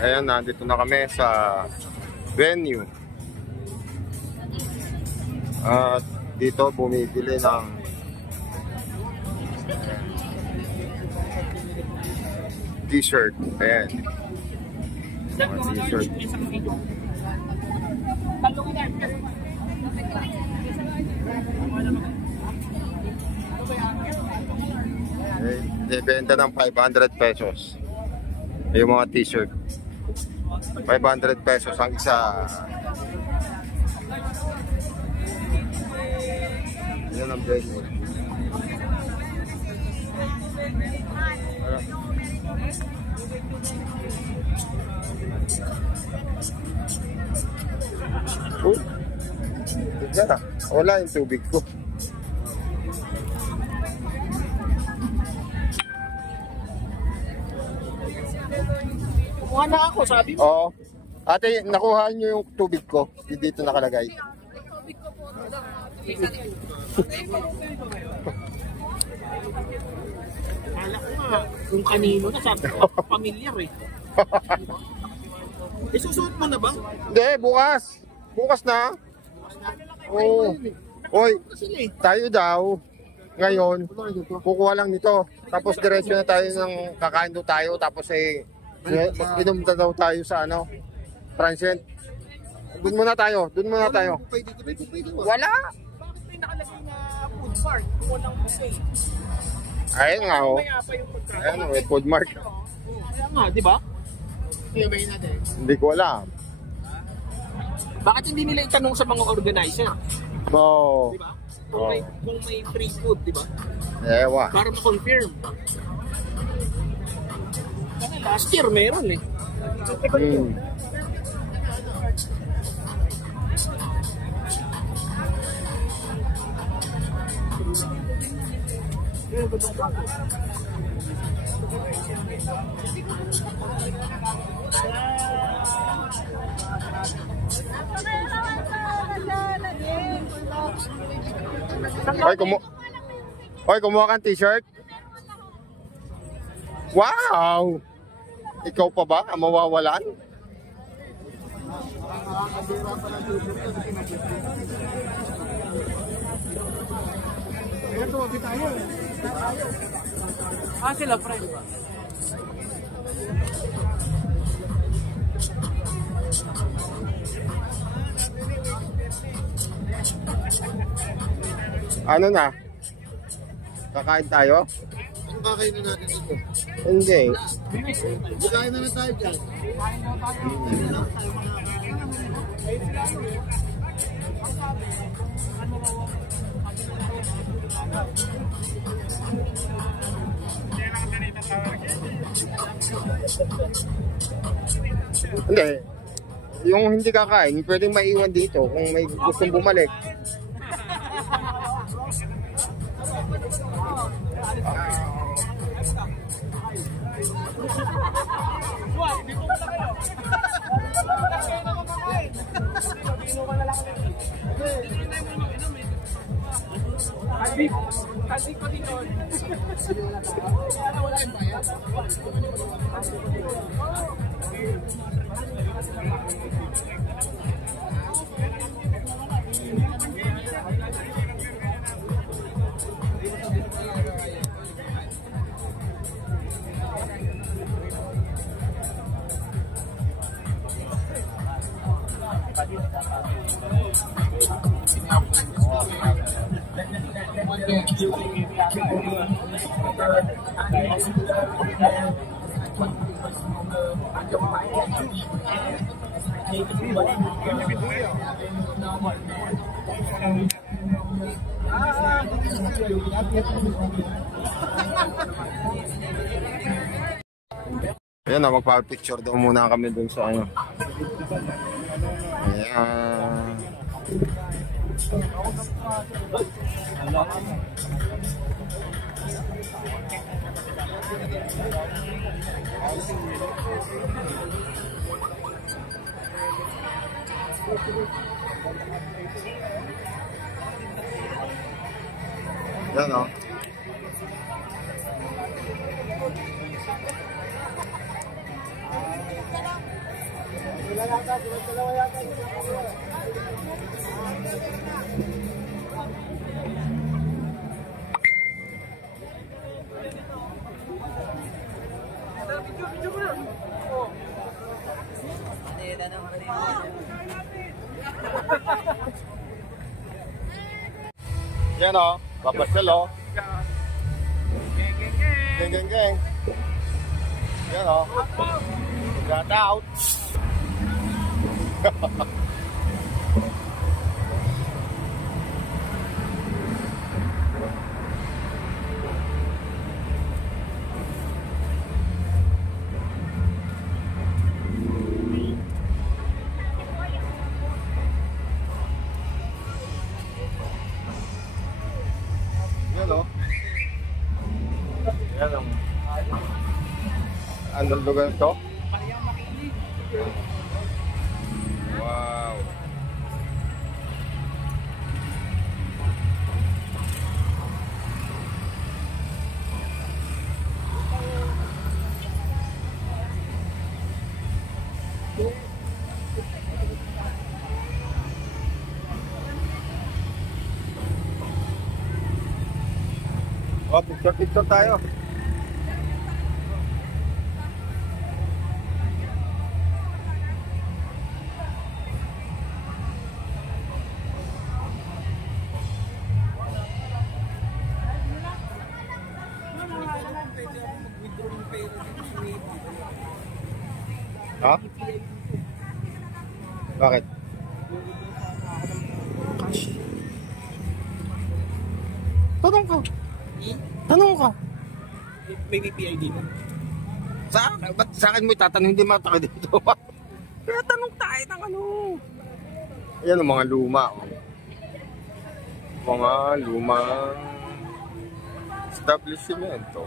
Ayan, nandito na kami sa venue. At dito bumibili ng t-shirt. Ayan. T-shirt. Ibenta ng 500 pesos. Yung mga t-shirt. 500 pesos ang isa. Yan ang venue. Oh, tignan. Wala yung tubig ko. Kumuha na ako, sabi mo. Oo. Ate, nakuha niyo yung tubig ko. Dito nakalagay. Tubig ko po. Kala ko nga, kung kanino na, sabi ko, familiar eh. Isusuot mo na ba? Hindi, bukas. Bukas na. Oo. Oy, tayo daw. Ngayon, kukuha lang nito. Tapos diretso na tayo ng kakain doon tayo. Tapos inom na daw tayo sa ano, transient. Doon muna tayo. Doon muna tayo. Wala. Bakit may nakalagay na food mart? Walang buffet. Ayun nga oh. Kaya pa yung pagkain. Ayun oh, may food mart. Kaya nga, di ba? Kaya ba natin? Hindi ko alam. Bakit hindi nila itanong sa mga organizer? No. Di ba? Kung may free food, di ba? Ewa. Para ma-confirm. Kasi last year meron eh. Hoy, kumuha kang t-shirt? Wow! Ikaw pa ba ang mawawalan? Sila friend ba? Ano na? Kakain tayo? Ano kakain na natin dito? Hindi. Kakain na tayo dyan. Hindi. Yung hindi kakain, pwedeng maiwan dito kung may gustong bumalik. Kasi ko dito. Ayan na, magpa-picture daw muna kami dun sa ano. Ayan. Yan o. Yan o, papasyal o. Geng. Yan o. Got out. Yan o. Yan o. Anong lugar to? Wow. Oh, picture tayo. Ha? Bakit? Tanong ka. Tanong ka. May BPI dito. Ba't sa akin mo itatanong, hindi mataka dito? Kaya tanong tayo ng ano. Ayan ang mga luma. Oh. Mga lumang establishment. Oh.